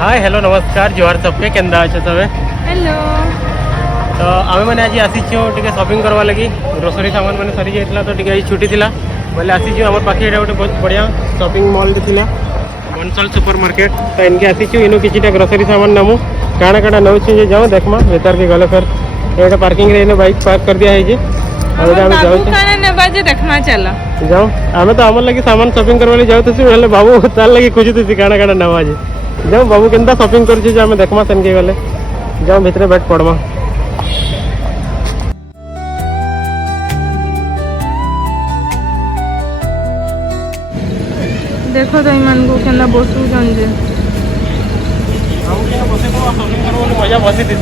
Hi hello नमस्कार जुहार सबके केंदा अच्छे सब हेलो तो आम मैंने आज आसीचु टे शॉपिंग करवा लगी ग्रोसरी सामान मैंने सरी जाइए तो टे छुट्टी थी बोले आसीचु आम पाखे गोटे बहुत बढ़िया शॉपिंग मॉल थी बंसल सुपर मार्केट तो इनके आसीचु इनु किसी ग्रोसरी सामान नमु काଣା काଣା नौ जाऊँ देखमा भीतर के गले फिर ये पार्किंग रे बाइक पार्क कर दिया है जाऊँ आम तो आम लगे सामान शॉपिंग करवा जाऊँ बाबू तार लगे खोजुती काଣା काଣା नवा आज जाऊँ बाबू केनता शॉपिंग कर देखमा सेन के गले जाऊँ भितर बैठ पड़मा देखो तो ईमान को केना बसु जे मजा बसी थी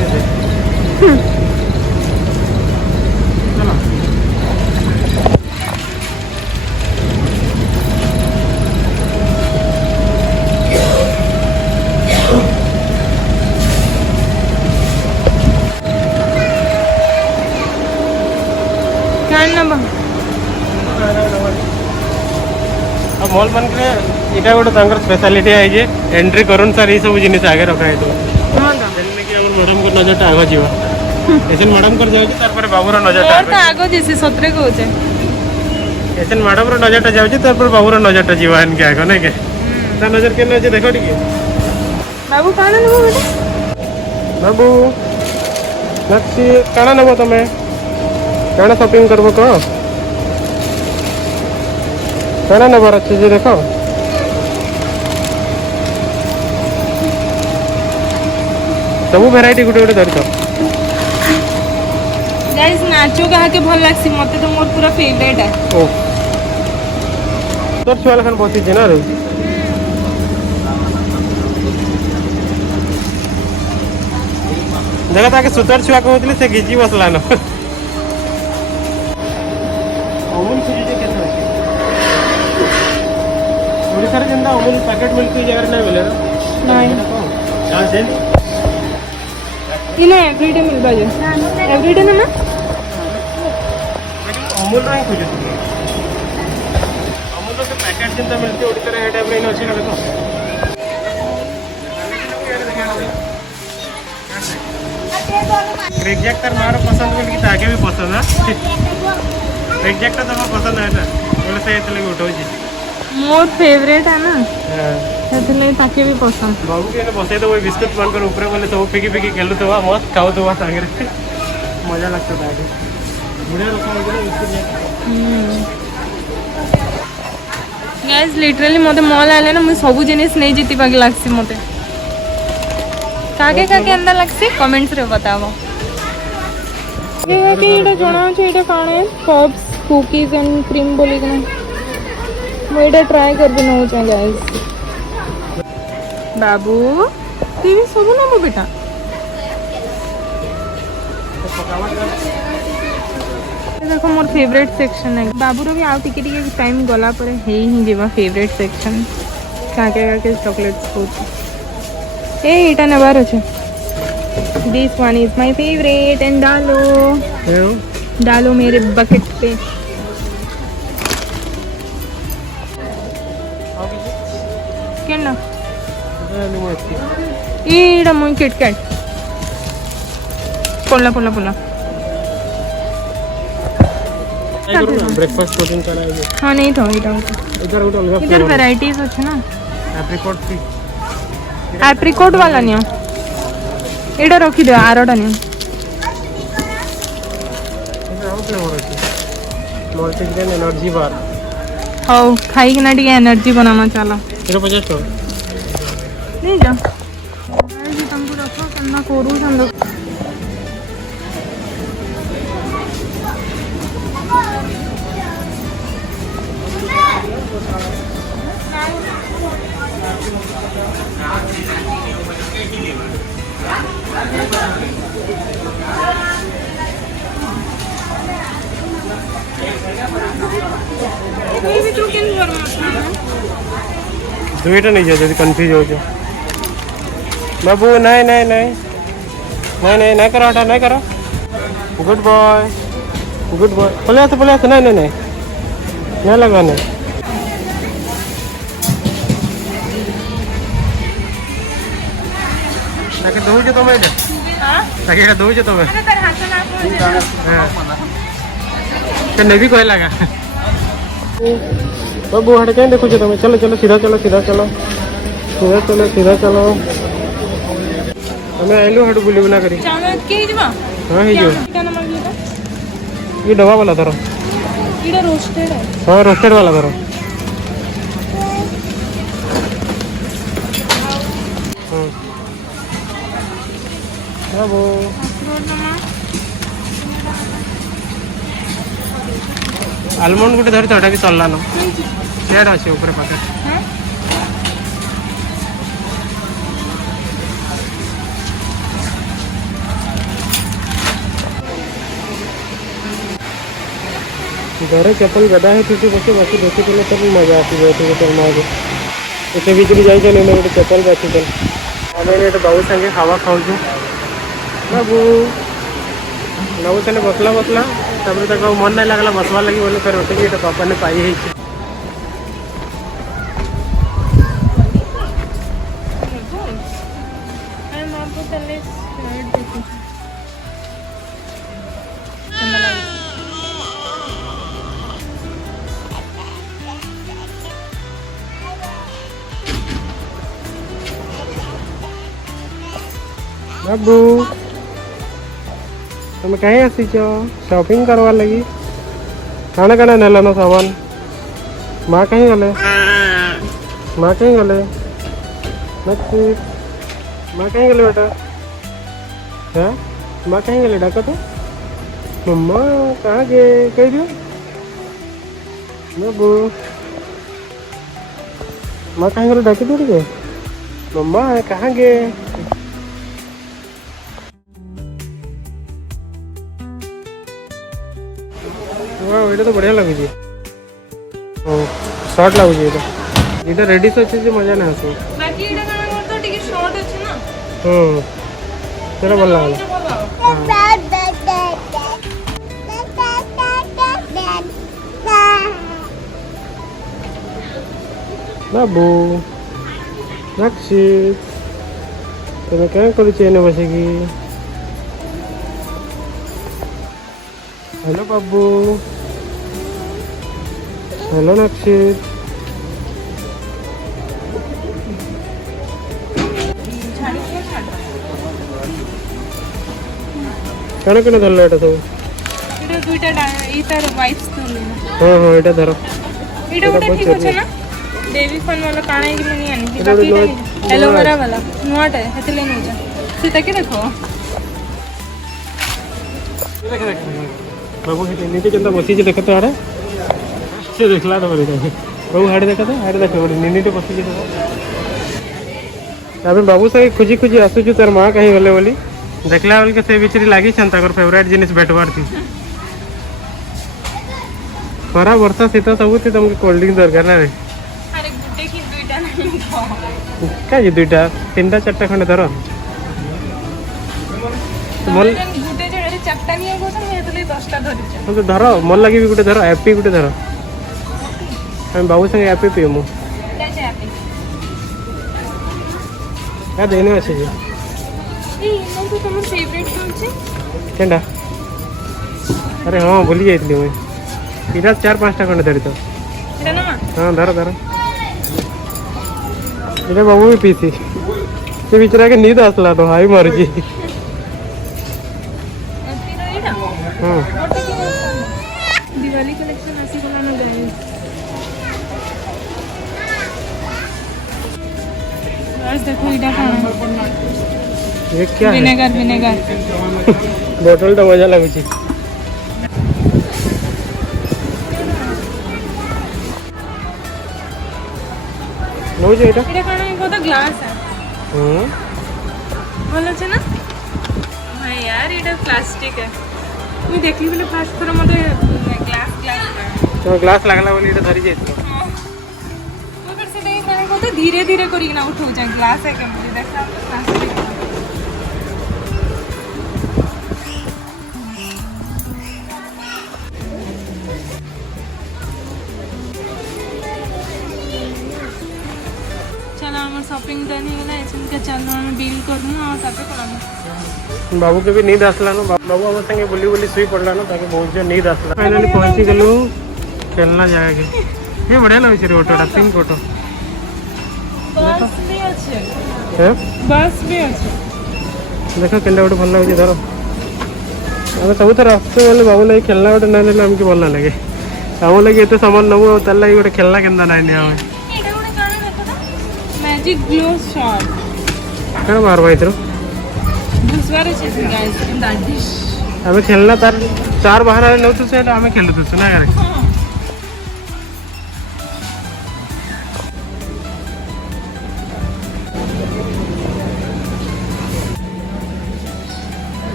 मॉल मन के इटा गोटे तांकर स्पेशलिटी है जे एंट्री करून सर ये सब जिनिस आगे रखा है तो जन्ने कि हमर मैडम को नजर आगो जीवा एसन मैडम कर जाउ तार पर बाबू रो नजर और तो आगो जैसे सतरे को होचे एसन मैडम रो नजर जाउ तार पर बाबू रो नजर जीवा इनके आगो नै के ता नजर के नजर देखो टिके बाबू काना नबो बेटा बाबू नक्सी काना नबो तमे काना शॉपिंग करबो को काना नबर अच्छे जे देखो सब वेराइटी गुटे गुटे धरतो गाइस नाचो कहा के भल लागसी मते तो मोर पूरा फेवरेट है ओ तोर छुआ लखन बसी जे ना रे जगह ताके सुतर छुआ कहतले से गिजी बसला न अमूल खुजी जे केते है ओडिसा रे जेंदा अमूल पैकेट मिल्क की जगह नहीं मिले नहीं हां देन इनो एवरीडे मिलबा जे एवरीडे ना अमूल रो खुजी अमूल रो पैकेट जेंदा मिलते ओडिसा रे हे टाइप रे अछि ना देखो रिजेक्टर मारो पसंद बोल की ताके भी पसंद है रिजेक्टर तो पसंद है ना बोले से इतले उठो जी मोर फेवरेट है ना हेतले ताके भी पसंद बाबू के ने बसे तो वो बिस्कुट मान कर ऊपर बोले सब फेंकी फेंकी खेलु तो मस्त खाओ तो संगे मजा लगता था आगे बढ़िया रखा हो बिस्कुट गाइस लिटरली मते मॉल आले ना मु सब जिनिस नहीं जीती बाकी लागसी मते काके काके अंदर लागसी कमेंट्स रे बताओ ये कि एटा जणा छै एटा Kane pubs cookies and cream बोली कना मैं एटा ट्राई कर भी नौ चाहे गाइस बाबू तू भी सब ना बेटा देखो मोर फेवरेट सेक्शन है बाबू रो भी आउ टिके टिके टाइम गला पर हे ही जेबा फेवरेट सेक्शन काके काके चॉकलेट्स हो ए एटा नबार अछि this one is my favourite and डालो मेरे बकेट पे केना एडा मोय किटकैट पोला पोला पोला ब्रेकफास्ट प्रोटीन का है हां नहीं तो इधर इधर उठ अलग इधर वैरायटीज अछि ना एप्रिकॉट फ्री एप्रिकॉट वाला नियो एडा रखी दे आरोडा नियो इधर आउट फ्लेवर है मल्टीग्रेन एनर्जी बार हाउ खाई के ना टिके एनर्जी बनाना चला 50 तो नहीं जा जी तुमको रखो करना कोरू हम लोग दुईटा नहीं जाए कंफ्यूज हो जाओ बाबू नहीं नहीं नहीं नहीं नहीं नहीं करो हटा नहीं करो गुड बॉय बोले नहीं नहीं नहीं नहीं लगाने ତାକେ ଦଉଛ ତମେ ଏଇଟା ତାକେ ଏଇଟା ଦଉଛ ତମେ ସେ ନେବି କହିଲା ଗା बाबू हटे कहीं देखो तुम चलो चलो सीधा चलो सीधा चलो सीधा चलो सीधा चलो हमें आइलु हट बुली बुला करी हाँ ही जो ये डबा वाला धरो रोस्टेड है हाँ रोस्टेड वाला धरो बाबू आलमंड गोटे धरी तो भी चलला न सेड अच्छे ऊपर पाखे घरे चप्पल गदा है तुझे बस बाकी देखी तो तब मजा आती बैठे तो मारे इसे भीतरी जाई चले गोटे चप्पल बाकी चल आम ये बाबू संगे खावा खाऊ बाबू बाबू सेने बसला बसला तापर तक मन नहीं लगला बसवा लगी बोले फिर उठे ये पापा ने पाई है बाबू तुम कहीं आसीच शॉपिंग करवा लगी काना काना नेल न सामान माँ कहीं गले माँ कहीं गले माँ कहीं गले बेटा हाँ माँ कहीं गले डाका तो मम्मा कहाँ गए कह दियो बाबू माँ कहीं गले डाकी दे गए मम्मा कहाँ गए ये तो बढ़िया लगुच शॉर्ट लगुच ये रेडी अच्छे से मजा ना आसे तेरा भल लगा बाबू नक्षित तुम क्या कर बसिकी हेलो बाबू हेलो नक्षित कण कण धरल एटा सब एटा दुईटा ई तार वाइप्स तो हां हां एटा धरो एटा गोटे ठीक अछि ना बेबी फन वाला काणे कि मनी आनी बाकी एलोवेरा वाला नोट है हतले नहीं जा सीता के देखो बाबू नीचे केंता बसी देख तो आड़े से देखला तो बोले बाबू हाड़े देखा तो हाड़े देख नीचे बसी अबे बाबू से खुजी खुजी आसुचु तार माँ कहीं गले बोली देखला बोल के से बिचरी लागी फेवरेट जिनिस भेटवार थी खरा वर्षा शीत सब थी तुमको कोल्ड ड्रिंक दरकार ना रे अरे गुटे की दुईटा नहीं क्या जी दुईटा तीनटा चारटा खंडे धर मोल गुटे जड़े चारटा नहीं हो तो मैं तो 10टा धरिछ तो धर मन लगी भी गुटे धर हैप्पी गुटे धर हम बाबू संगे हैप्पी पियमु क्या देने अच्छे जी ए इन तो तुम फेवरेट कौन छे केंडा अरे हाँ भूली जाइए मुझे इधर 4-5टा खंडे धरी तो हाँ धर धर इधर बाबू भी पीसी से बिचरा के नींद आसला तो हाई मर्जी हाँ दिवाली कलेक्शन ऐसी बनाना गाइस गाइस देखो इधर खाना ये क्या है विनेगर विनेगर बोतल तो मजा लगुची नो जे एटा खाना एक तो ग्लास है भल अच्छे ना हाँ यार ये प्लास्टिक है मुझे देखली बोले फास्ट थोड़ा मत ग्लास ग्लास तो ग्लास लागला बोली एटा धरी जाइतो तो फिर से देख मैंने को तो धीरे धीरे करी ना उठो जाए ग्लास है के मुझे देखला तो प्लास्टिक चलो हमार शॉपिंग डन ହେଇଗଲା ଏସନକା ଚାଲୁ ଆମେ ବିଲ୍ କରମୁ ଆଉ ତାପରେ ପଳାମୁ। बाबू के भी नींद आसला ना बाबू हम संगे बुली बुली सुई पड़ला ना ताकि बहुत जो नींद आसला फाइनली पहुंची गेलु खेलना जाएगा ये बढ़िया लगे रे ऑटोटा पिंक ऑटो बस भी আছে है बस भी আছে देखो केंदा गोटे भल लगे धर आम सब थर आसु बोले बाबू लगे खेलना गोटे ना नेले आमको भल ना लगे आम लगे एत सामान नबू तार लगे गोटे खेलना केंदा नाई नि आम ଏଇଟା ଗୋଟେ କାଣା ଦେଖ ତ ମ୍ୟାଜିକ ଗ୍ଲୋ शॉट कण मारबा इधर दूसरा चीज गाइस इन दैट डिश आम खेलना तार चार बाहर नौ से आम खेलुतु ना यार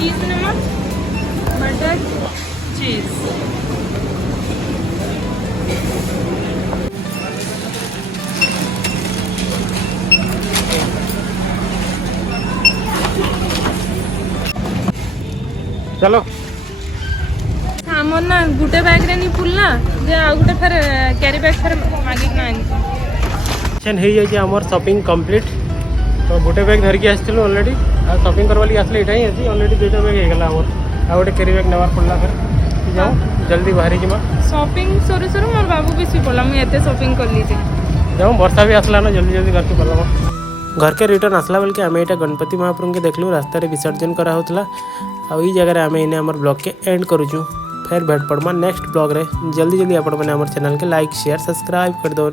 चीज नमक बटर चीज चलो ଆମର ନା ଗୋଟେ ବ୍ୟାଗରେ ନି ପୁଲ୍ଲା ଯେ ଆଉ ଗୋଟେ ଫେର କ୍ୟାରି ବ୍ୟାଗ ଫେର ମାଗିକି ନା ଆଣିଛି चेन हो जाए आमर शॉपिंग कंप्लीट तो गोटे बैग धरिकी आसलु ऑलरेडी आ शॉपिंग करवा लगी आसले यहाँ ही अच्छी ऑलरेडी दुईटा बैग होगा आमर आ गोटे कैरी बैग नेबार पड़ला फिर जाओ जल्दी बाहरी जिमा शॉपिंग सरू सरू मोर बाबू भी सी पड़ला मुझे एते शॉपिंग कर लीजिए जाओ वर्षा भी आसला ना जल्दी जल्दी घर के पड़ला घर के रिटर्न आसला बेल के आम यहाँ गणपति महाप्रभु के देखलु रास्ता विसर्जन कराला आई जगह आम इन्हें आम ब्लॉग के एंड करुचु फिर भेट पड़मा नेक्स्ट ब्लॉग रे जल्दी जल्दी आपण मैंने चैनल के लाइक शेयर सब्सक्राइब कर दो।